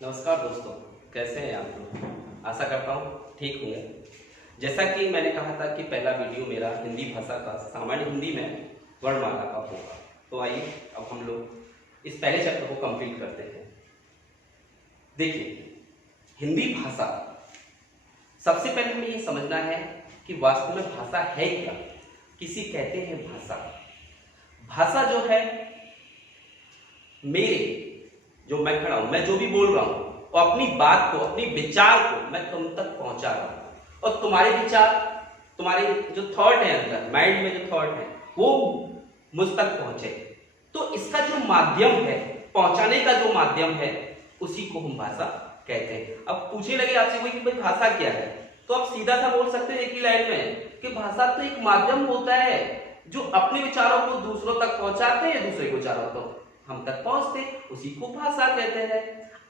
नमस्कार दोस्तों, कैसे हैं आप लोग। आशा करता हूँ ठीक होंगे। जैसा कि मैंने कहा था कि पहला वीडियो मेरा हिंदी भाषा का सामान्य हिंदी में वर्णमाला का होगा, तो आइए अब हम लोग इस पहले चैप्टर को कंप्लीट करते हैं। देखिए, हिंदी भाषा, सबसे पहले हमें ये समझना है कि वास्तव में भाषा है क्या। किसी कहते हैं भाषा। भाषा जो है, जो मैं खड़ा हूं, मैं जो भी बोल रहा हूं और अपनी बात को, अपनी विचार को मैं तुम तक पहुंचा रहा हूं, और तुम्हारे विचार, तुम्हारे जो थॉट है अंदर माइंड में, जो थॉट है वो मुझ तक पहुंचे। तो इसका जो माध्यम है, पहुंचाने का जो माध्यम है, उसी को हम भाषा कहते हैं। अब पूछने लगे आपसे कोई कि भाई भाषा क्या है, तो आप सीधा सा बोल सकते हैं एक ही लाइन में कि भाषा तो एक माध्यम होता है जो अपने विचारों को दूसरों तक पहुंचाते हैं, दूसरे विचारों को हम तक पहुंचते, उसी को भाषा कहते हैं।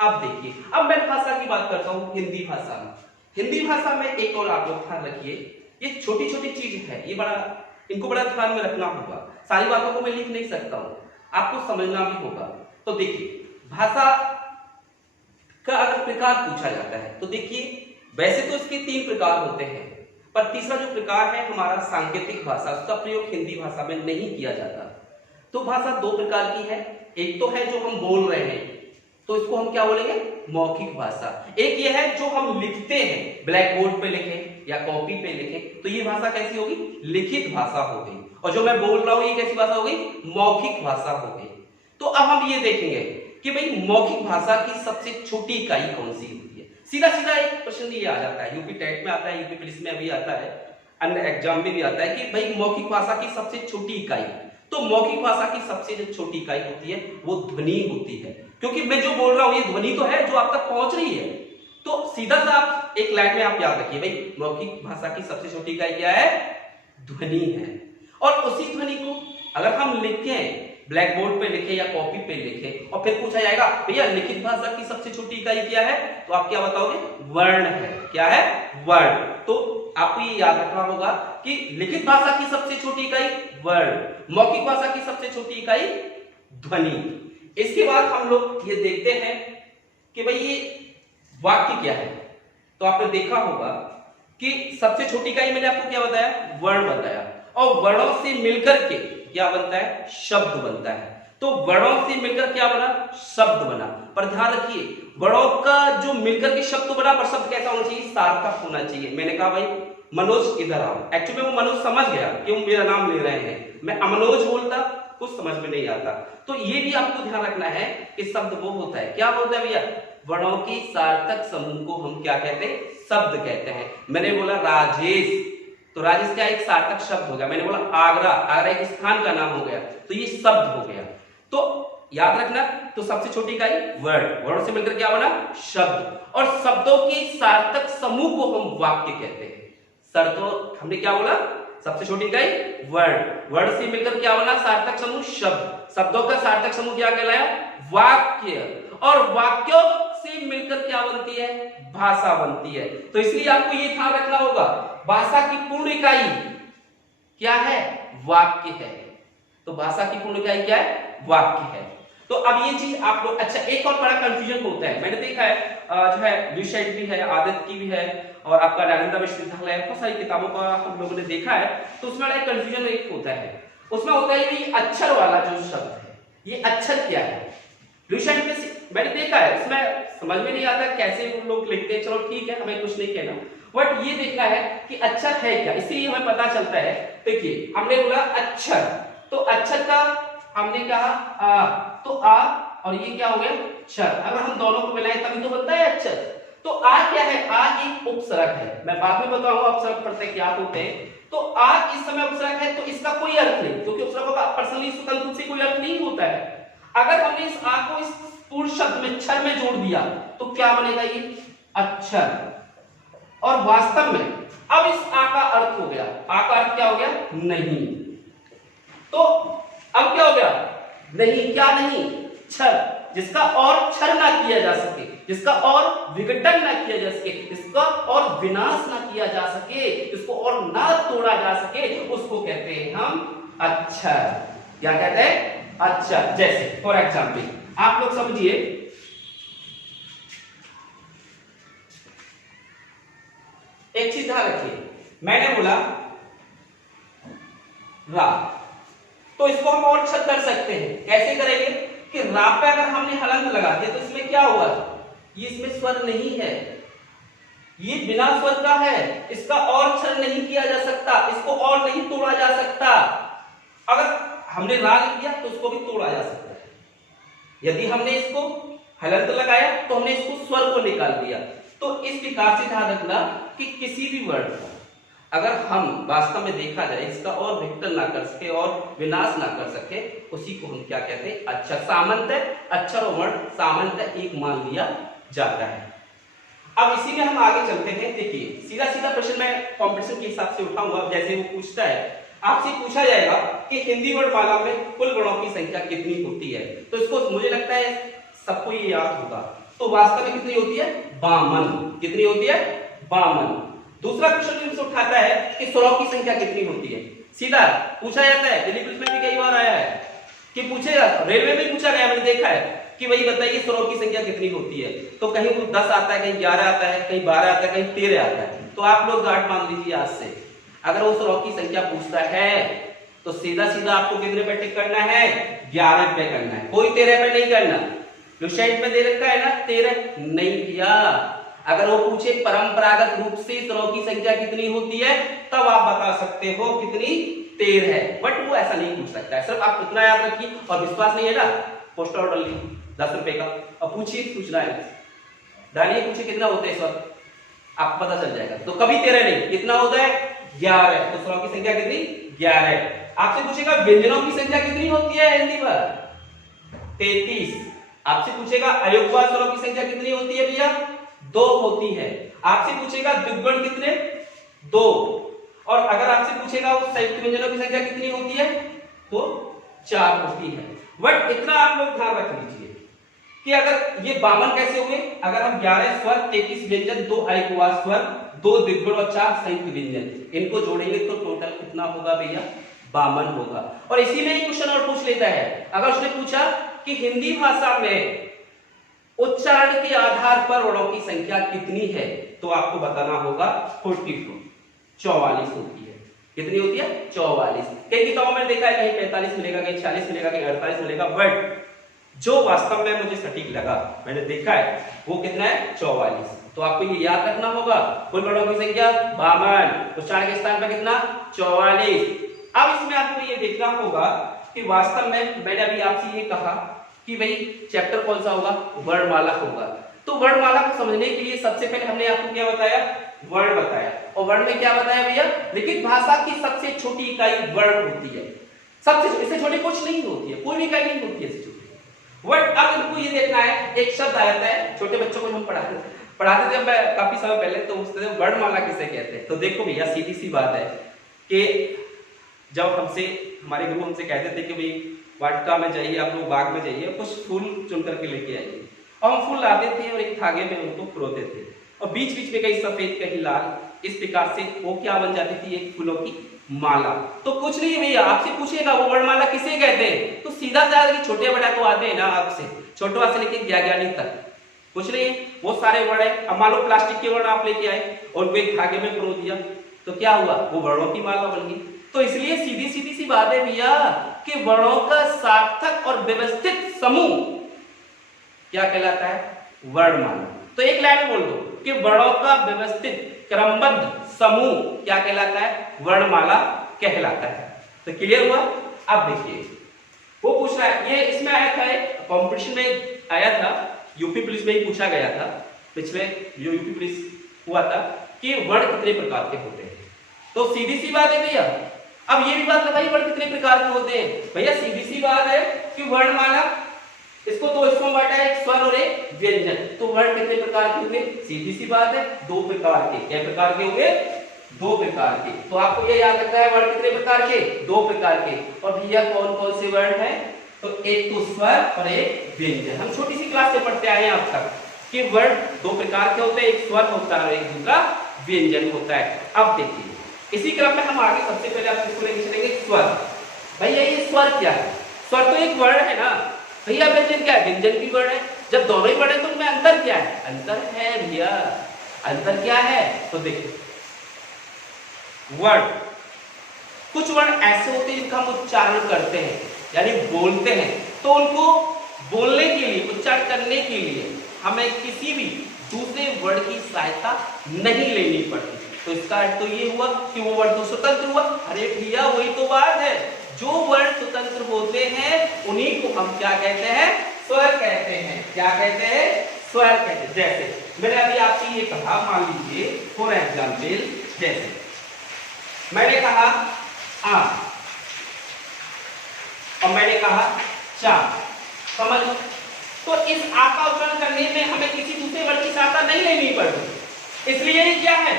अब देखिए, अब मैं भाषा की बात करता हूं हिंदी भाषा में। हिंदी भाषा में एक और आप लोग ध्यान रखिए, ये छोटी छोटी चीज है, ये इनको बड़ा ध्यान में रखना होगा। सारी बातों को मैं लिख नहीं सकता हूं, आपको समझना भी होगा। तो देखिए, भाषा का अगर प्रकार पूछा जाता है तो देखिए, वैसे तो इसके 3 प्रकार होते हैं, पर तीसरा जो प्रकार है हमारा सांकेतिक भाषा, उसका प्रयोग हिंदी भाषा में नहीं किया जाता। तो भाषा 2 प्रकार की है। एक तो है जो हम बोल रहे हैं, तो इसको हम क्या बोलेंगे, मौखिक भाषा। एक ये है जो हम लिखते हैं, ब्लैक बोर्ड पे लिखें या कॉपी पे लिखें, तो ये भाषा कैसी होगी, लिखित भाषा हो गई। और जो मैं बोल रहा हूं ये कैसी भाषा हो गई, मौखिक भाषा हो गई। तो अब हम ये देखेंगे कि भाई मौखिक भाषा की सबसे छोटी इकाई कौन सी होती है। सीधा सीधा एक प्रश्न ये आ जाता है, यूपी टेट में आता है, यूपी पुलिस में भी आता है, अन्य एग्जाम में भी आता है कि भाई मौखिक भाषा की सबसे छोटी इकाई। तो मौखिक भाषा की सबसे जो छोटी इकाई होती है वो ध्वनि होती है, क्योंकि मैं जो बोल रहा हूं ये ध्वनि तो है जो आप तक पहुंच रही है। तो सीधा सा आप एक लाइन में आप याद रखिए, भाई मौखिक भाषा की सबसे छोटी इकाई क्या है, ध्वनि है। और उसी ध्वनि को अगर हम लिखें, ब्लैक बोर्ड पे लिखे या कॉपी पे लिखे, और फिर पूछा जाएगा भैया लिखित भाषा की सबसे छोटी इकाई क्या है, तो आप क्या बताओगे, वर्ण है। क्या है, वर्ण। तो आपको ये याद रखना होगा कि लिखित भाषा की सबसे छोटी इकाई वर्ण, मौखिक भाषा की सबसे छोटी इकाई ध्वनि। इसके बाद हम लोग ये देखते हैं कि भाई ये वाक्य क्या है। तो आपने देखा होगा कि सबसे छोटी इकाई मैंने आपको क्या बताया, वर्ण बताया, और वर्णों से मिलकर के क्या बनता है, शब्द बनता है। तो वर्णों से मिलकर क्या बना, शब्द बना। पर ध्यान रखिए, वर्णों का जो मिलकर के शब्द बना, पर शब्द कैसा होना चाहिए, सार्थक होना चाहिए। मैंने कहा भाई मनोज इधर आओ, एक्चुअली वो मनोज समझ गया कि वो मेरा नाम ले रहे हैं, मैं अमनोज बोलता कुछ समझ में नहीं आता। तो ये भी आपको ध्यान रखना है कि शब्द वो होता है, क्या होता है भैया, वर्णों की सार्थक समूह को हम क्या कहते हैं, शब्द कहते हैं। मैंने बोला राजेश, तो राजेश क्या एक सार्थक शब्द हो गया। मैंने बोला आगरा, आगरा एक स्थान का नाम हो गया, तो ये शब्द हो गया। तो याद रखना, तो सबसे छोटी इकाई वर्ण, वर्ण से मिलकर क्या बना, शब्द, और शब्दों के सार्थक समूह को हम वाक्य कहते हैं। शब्दों हमने क्या बोला, सबसे छोटी इकाई वर्ण, वर्ण से मिलकर क्या बना, सार्थक समूह शब्द, शब्दों का सार्थक समूह क्या कहलाया, वाक्य, और वाक्यों से मिलकर क्या बनती है, भाषा बनती है। तो इसलिए आपको ये ध्यान रखना होगा, भाषा की पूर्ण इकाई क्या है, वाक्य है। तो भाषा की पूर्ण इकाई क्या है, वाक्य है। तो अब ये चीज आप लोग, अच्छा एक और बड़ा कंफ्यूजन होता है, मैंने देखा है जो है ल्यूसेंट भी है, आदत की भी है, और आपका नालंदा विश्वविद्यालय, बहुत सारी किताबों का हम लोगों ने देखा है। तो उसमें बड़ा कंफ्यूजन एक होता है, उसमें होता है ये अक्षर वाला जो शब्द है, ये अक्षर क्या है। ल्यूसेंट में मैंने देखा है, उसमें समझ में नहीं आता कैसे वो लोग लिखते हैं, चलो ठीक है हमें कुछ नहीं कहना, बट ये देखना है कि अक्षर है क्या, इसलिए हमें पता चलता है। देखिए हमने बोला अक्षर, तो अक्षर का हमने कहा आ, तो आ, और ये क्या हो गया, क्षर। अगर हम दोनों को मिलाएं तभी तो बनता है अक्षर। तो आ क्या है, आ एक उपसर्ग है, मैं बाद में बताऊंगा उपसर्ग प्रत्यय क्या होते हैं। तो आ इस समय उपसर्ग है, तो इसका कोई अर्थ नहीं, क्योंकि उपसर्गों का पर्सनली स्वतंत्र रूप से कोई अर्थ नहीं होता है। अगर हमने इस आ को इस पूर्ण शब्द में क्षर में जोड़ दिया तो क्या बनेगा, ये अक्षर। और वास्तव में अब इस आ का अर्थ हो गया, आ का अर्थ क्या हो गया, नहीं। तो अब क्या हो गया, नहीं, क्या नहीं, क्षर, जिसका और क्षर ना किया जा सके, जिसका और विघटन ना किया जा सके, इसका और विनाश ना किया जा सके, इसको और ना तोड़ा जा सके, उसको कहते हैं हम अक्षर। क्या कहते हैं, अक्षर। जैसे फॉर एग्जाम्पल आप लोग समझिए एक चीज ध्यान रखिए, मैंने बोला रा, तो इसको हम और अच्छा कर सकते हैं। कैसे करेंगे कि रा पे अगर हमने हलंत लगा दिया तो इसमें क्या हुआ, ये इसमें स्वर नहीं है, ये बिना स्वर का है, इसका और क्षरण नहीं किया जा सकता, इसको और नहीं तोड़ा जा सकता। अगर हमने रा लिख दिया तो उसको भी तोड़ा जा सकता है। यदि हमने इसको हलंत लगाया तो हमने इसको स्वर को निकाल दिया। तो इस प्रकार से ध्यान रखना कि किसी भी वर्ड को अगर हम वास्तव में देखा जाए इसका और विघटन ना कर सके और विनाश ना कर सके, उसी को हम क्या कहते हैं, अक्षर। सामंत अक्षर और वर्ण सामंत एक मान लिया जाता है। अब इसी में हम आगे चलते हैं। देखिए सीधा सीधा प्रश्न मैं कॉम्पिटिशन के हिसाब से उठाऊंगा। जैसे वो पूछता है, आपसे पूछा जाएगा कि हिंदी वर्णमाला में कुल वर्णों की संख्या कितनी होती है, तो इसको मुझे लगता है सबको ये याद होगा। तो वास्तव में कितनी होती है, 52। कितनी होती है, 52। दूसरा क्वेश्चन भी उठाता है कि स्वरों की संख्या कितनी होती है। सीधा पूछा जाता है, दिल्ली पुलिस में भी कई बार आया है कि पूछेगा, रेलवे में पूछा गया, मैंने देखा है कि वही बताइए स्वरों की संख्या कितनी होती है। तो कहीं वो 10 आता है, कहीं 11 आता है, कहीं 12 आता है, कहीं 13 आता है। तो आप लोग गांठ मान लीजिए आज से, अगर वो स्वरों की संख्या पूछता है तो सीधा सीधा आपको कितने पे टिक करना है, 11 पे करना है, कोई 13 पे नहीं करना। जो साइड में दे रखा है ना 13, नहीं किया। अगर वो पूछे परंपरागत रूप से स्वरों की संख्या कितनी होती है, तब आप बता सकते हो कितनी, 13 है। बट वो ऐसा नहीं पूछ सकता है। सिर्फ आप इतना याद रखिए, और विश्वास नहीं है ना, पोस्टर ऑर्डर लीजिए 10 रुपए का, अब पूछिए, पूछना है, डालिए, पूछिए कितना होता है इस वक्त, आपको पता चल जाएगा। तो कभी 13 नहीं, कितना होता है, 11। तो स्वरों की संख्या कितनी, 11। आपसे पूछेगा व्यंजनों की संख्या कितनी होती है हिंदी पर, 33। आपसे पूछेगा अयोगवाद स्वरों की संख्या कितनी होती है भैया, 2 होती है। आपसे पूछेगा द्विगुण कितने, 2। और अगर आपसे पूछेगा वो संयुक्त व्यंजनों की संख्या कितनी होती है, तो 4 होती है। बट इतना आप लोग ध्यान रख लीजिए कि अगर ये 52 कैसे हुए, अगर हम 11 स्वर, 33 व्यंजन, 2 अयोगवाद स्वर, 2 द्विगुण और 4 संयुक्त व्यंजन, इनको जोड़ेंगे तो टोटल कितना होगा भैया, 52 होगा। और इसी में एक क्वेश्चन और पूछ लेता है, अगर उसने पूछा कि हिंदी भाषा में उच्चारण के आधार पर वर्णों की संख्या कितनी है, तो आपको बताना होगा 44, 44 होती है। कितनी होती है, 44। कई किताबों में देखा है कहीं 45 मिलेगा, कहीं 46 मिलेगा, कहीं 48 मिलेगा, बट जो वास्तव में मुझे सटीक लगा, मैंने देखा है, वो कितना है, 44। तो आपको ये याद रखना होगा, कुल वर्णों की संख्या 52, उच्चारण के स्थान पर कितना, 44। अब इसमें आपको ये देखना होगा कि वास्तव में मैंने अभी आपसे ये कहा कि भाई चैप्टर कौन सा होगा, वर्णमाला होगा। तो वर्णमाला को समझने के लिए सबसे पहले हमने आपको क्या बताया, वर्ण बताया। और वर्ण में क्या बताया भैया, लिखित भाषा की सबसे छोटी इकाई वर्ण होती है। सबसे, इससे छोटी कुछ नहीं होती है, कोई भी इकाई नहीं होती है इससे छोटी। वर्ड, अब इनको ये देखना है, एक शब्द आता है, छोटे बच्चों को हम पढ़ाते थे मैं काफी समय पहले, तो उससे वर्णमाला किसे कहते हैं। तो देखो भैया सीधी सी बात है कि जब हमसे हमारे गुरु हमसे कहते थे कि भाई वाटिका में जाइए, आप लोग बाग में जाइए, कुछ फूल चुन करके लेके आइए, और हम फूल लाते थे और एक धागे में उनको पिरोते थे, और बीच बीच में कहीं सफेद कहीं लाल, इस प्रकार से वो क्या बन जाती थी, एक फूलों की माला। तो कुछ नहीं भैया, आपसे पूछेगा वो वर्णमाला किसे कहते हैं, तो सीधा सा छोटे बड़ा तो आते हैं ना, आपसे छोटे से लेके ज्ञानी तक कुछ नहीं, वो सारे वर्ण है। अब मान लो प्लास्टिक के वर्ण आप लेके आए और उनको एक धागे में पिरो दिया, तो क्या हुआ, वो वर्णों की माला बन गई। तो इसलिए सीधी सीधी सी बात है भैया कि वर्णों का सार्थक और व्यवस्थित समूह क्या कहलाता है, वर्णमाला। तो एक लाइन में बोल दो कि वर्णों का व्यवस्थित क्रमबद्ध समूह क्या कहलाता है, वर्णमाला कहलाता है। तो क्लियर हुआ। अब देखिए वो पूछ रहा है, ये इसमें आया था, कंपटीशन में आया था, यूपी पुलिस में ही पूछा गया था पिछले, जो यूपी पुलिस हुआ था, कि वर्ण कितने प्रकार के होते हैं। तो सीधी सी बात है भैया, अब ये भी बात बताइए वर्ण कितने प्रकार के होते हैं। भैया सीधी सी बात है कि वर्णमाला, इसको 2 हिस्सों में बांटा है, एक स्वर और एक व्यंजन। तो वर्ण कितने प्रकार के हुए, सीधी सी बात है 2 प्रकार के। क्या प्रकार के हुए, 2 प्रकार के। तो आपको ये याद रखना है वर्ण कितने प्रकार के, 2 प्रकार के। और भैया कौन कौन से वर्ण है, तो एक तो स्वर और एक व्यंजन। हम छोटी सी क्लास से पढ़ते आए हैं अब तक कि वर्ण 2 प्रकार के होते हैं, एक स्वर होता है और एक दूसरा व्यंजन होता है। अब देखिए इसी क्रम में हम आगे सबसे पहले आप इसको लेके चलेंगे स्वर। भैया ये स्वर क्या है, स्वर तो एक वर्ण है ना भैया, व्यंजन क्या है, व्यंजन भी वर्ण है। जब दोनों ही वर्ण है तो उनमें अंतर क्या है, अंतर है भैया, अंतर क्या है, तो देखो वर्ड, कुछ वर्ड ऐसे होते हैं जिनका हम उच्चारण करते हैं यानी बोलते हैं, तो उनको बोलने के लिए, उच्चारण करने के लिए हमें किसी भी दूसरे वर्ड की सहायता नहीं लेनी पड़ती। तो इसका अर्थ तो ये हुआ कि वो वर्ड तो स्वतंत्र हुआ। अरे भैया वही तो बात है, जो वर्ड स्वतंत्र होते हैं उन्हीं को हम क्या कहते हैं, स्वर कहते हैं। क्या कहते हैं, स्वर कहते हैं। जैसे मैंने अभी आपसे ये कहा, मान लीजिए फॉर एग्जाम्पल, जैसे मैंने कहा आ और मैंने कहा चा, समझ। तो इस आ का उच्चारण करने में हमें किसी दूसरे वर्ड की सहायता नहीं लेनी पड़ती, इसलिए ये क्या है,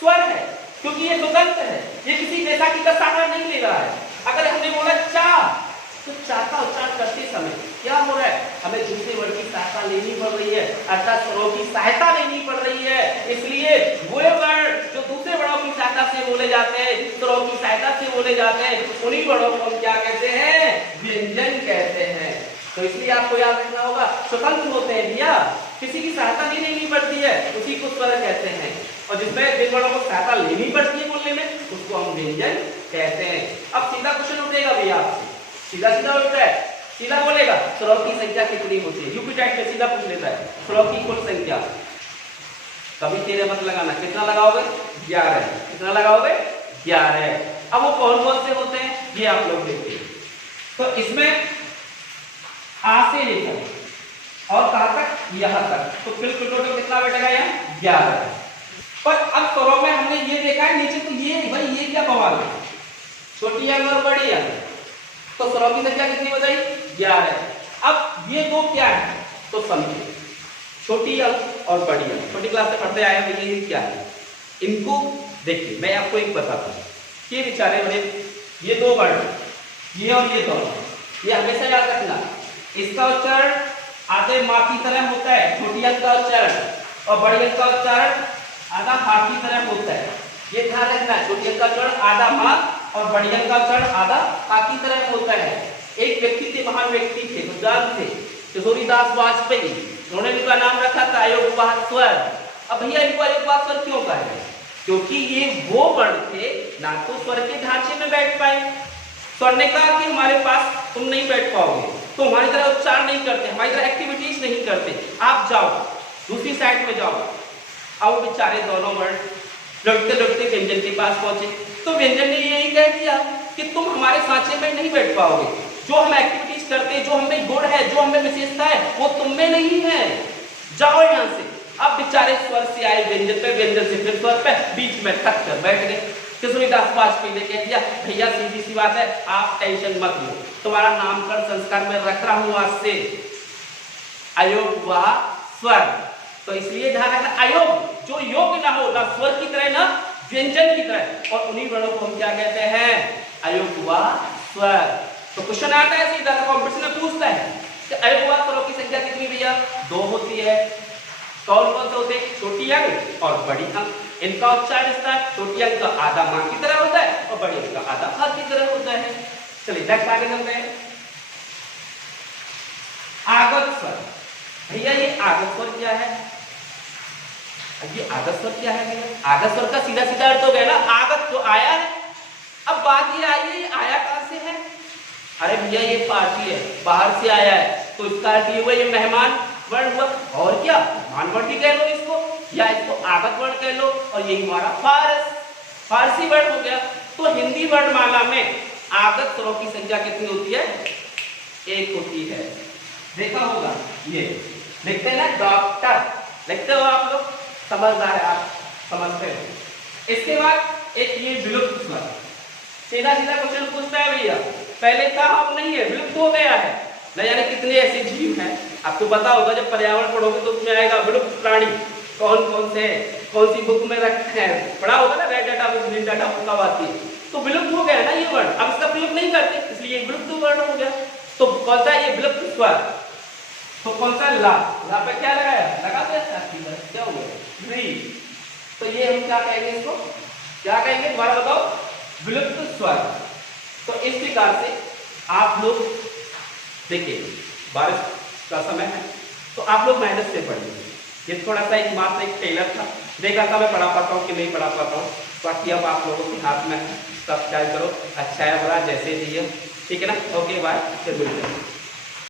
स्वर है, क्योंकि ये स्वतंत्र है, ये किसी वैसा की सहायता नहीं ले रहा है। अगर हमने बोला चा, तो चा का उच्चारण करते समय क्या हो रहा है, हमें दूसरे वर्ड की सहायता लेनी पड़ रही है, अर्थात स्वरों की सहायता लेनी पड़ रही है। इसलिए वो वर्ड जो दूसरे वर्डों की सहायता से बोले जाते हैं, स्वरों की सहायता से बोले जाते हैं, उन्हीं वर्डों को हम क्या कहते हैं, व्यंजन कहते हैं। तो इसलिए आपको याद रखना होगा, स्वतंत्र होते हैं भैया, किसी की सहायता नहीं लेनी पड़ती है, उसी को स्वर कहते हैं। और जिसमें जिन वर्डों को सहायता लेनी पड़ती है बोलने में, उसको हम व्यंजन कहते हैं। अब सीधा क्वेश्चन उठेगा भैया आपसे, सीधा सीधा उठता है, सीधा बोलेगा स्वरों की संख्या कितनी होती है। यूपी टाइप में सीधा पूछ लेता है स्वरों की कुल संख्या, कभी तेरे मत लगाना, कितना लगाओगे, 11। कितना लगाओगे, 11। अब वो कौन कौन से होते हैं ये आप लोग देखिए। तो इसमें आ से लेकर और कहां तक, यहां तक, तो बिल्कुल टोटल कितना बैठेगा यहाँ, 11। पर अब स्वरों में हमने ये देखा है नीचे, तो ये भाई ये क्या बवाल है, छोटी अंग और बड़ी अंग, तो स्वरों की संख्या कितनी हो जाएगी, 11। अब ये दो क्या है, तो समझिए छोटी अंग और बड़ी अंग, छोटी क्लास से पढ़ते आए हैं, ये क्या है, इनको देखिए। मैं आपको एक बताता हूँ, ये बेचारे बड़े, ये दो वर्ड, ये और ये दोनों, ये हमेशा याद रखना, इसका उच्चारण आधे माँ की तरह होता है, छोटी अंग का उच्चारण, और बड़ी अंग का उच्चारण आधा हाथ की तरह होता है। ये ध्यान रखना, छोटी अंग का उच्चारण आधा माँ और बड़ी अंग का उच्चारण आधा का की तरह होता है। एक व्यक्ति थे, महान व्यक्ति थे, बुद्धिमान थे, किशोरीदास वाजपेयी, उन्होंने इनका नाम रखा था अयोगवाह स्वर। अब भैया इनको अयोगवाह स्वर क्यों कहा है, क्योंकि ये वो वर्ण थे ना तो स्वर के ढांचे में बैठ पाए। स्वर ने कहा कि हमारे पास तुम नहीं बैठ पाओगे, तो हमारी तरह उच्चारण नहीं करते, हमारी तरह एक्टिविटीज नहीं करते, आप जाओ दूसरी साइड में जाओ। अब बेचारे दोनों वर्ण लुढ़कते लुढ़कते व्यंजन के पास पहुंचे, तो व्यंजन ने यही कह दिया कि तुम हमारे सांचे में नहीं बैठ पाओगे, जो हम एक्टिविटीज करते हैं, जो हमें गुण है, जो हमें विशेषता है, वो तुम में नहीं है, जाओ यहाँ से। अब बेचारे स्वर से आए व्यंजन पे, व्यंजन से फिर स्वर पे, बीच में थक कर बैठ गए। किशोरीदास वाजपेयी ने कह दिया भैया सीधी सी बात है, आप टेंशन मत लो, तुम्हारा नामकरण संस्कार में रख रहा हूं आज से अयोगवाह स्वर। तो इसलिए ध्यान रखना, अयोग जो योग ना हो, ना स्वर की तरह ना व्यंजन की तरह, और उन्हीं वर्णों को हम क्या कहते हैं, अयोगवाह स्वर। तो क्वेश्चन आता है सीधा, कॉम्पिटिशन में पूछता है कि अयोगवाह स्वरों की संख्या कितनी भैया, 2 होती है। कौन कौन से होते हैं, छोटी अंग और बड़ी अंग। इनका उच्चारण इस तरह, छोटी अंग का आधा मां की तरह होता है और बड़ी अंग का आधा हाथ की तरह होता है। चलिए नेक्स्ट आगे चलते हैं। आगत स्वर, भैया ये आगत स्वर क्या है, ये आगत स्वर क्या है भैया, आगत स्वर का सीधा सीधा अर्थ हो गया ना, आगत तो आया है। अब बात ये आई है, ये आया कहां से है, अरे भैया ये पार्टी है, बाहर से आया है, तो इसका अर्थ ये हुआ ये मेहमान वर्ण हुआ, और क्या मेहमान वर्ण भी कह लो इसको, या इसको आगत वर्ण कह लो, और यही हमारा फारसी वर्ण हो गया। तो हिंदी वर्णमाला में आगत स्वरों की संख्या कितनी होती है, 1 होती है। देखा होगा, ये लिखते हैं ना डॉक्टर, लिखते हो आप लोग, समझदार है आप, समझते हो। इसके बाद एक ये विलुप्त स्वर, सीधा सीधा क्वेश्चन पूछता है भैया, पहले था अब नहीं है, विलुप्त हो गया है, न जाने कितने ऐसे जीव हैं, आपको पता होगा जब पर्यावरण पढ़ोगे तो उसमें आएगा विलुप्त प्राणी कौन कौन से, कौन सी बुक में रखते हैं, पढ़ा होगा ना, red data book, green data book कब आती है। तो विलुप्त हो गया ना ये वर्ण, अब इसका प्रयोग नहीं करते, इसलिए विलुप्त वर्ण हो गया। तो कौन सा ये विलुप्त स्वर, तो कौन सा ला, ला पे क्या लगाया, लगा दिया, क्या हो गया, री। तो ये हम क्या कहेंगे, इसको क्या कहेंगे, दोबारा बताओ, विलुप्त स्वर। तो इस प्रकार से आप लोग देखिए, बारिश का समय है तो आप लोग मेहनत से पढ़िए। ये थोड़ा सा एक मात्र एक टेलर था, देखा था मैं पढ़ा पाता हूँ कि नहीं पढ़ा पाता हूँ, बाकी अब आप लोगों के हाथ में, सब्सक्राइब करो, अच्छा है बुरा जैसे चाहिए, ठीक है ना। ओके बाय, फिर मिलते हैं।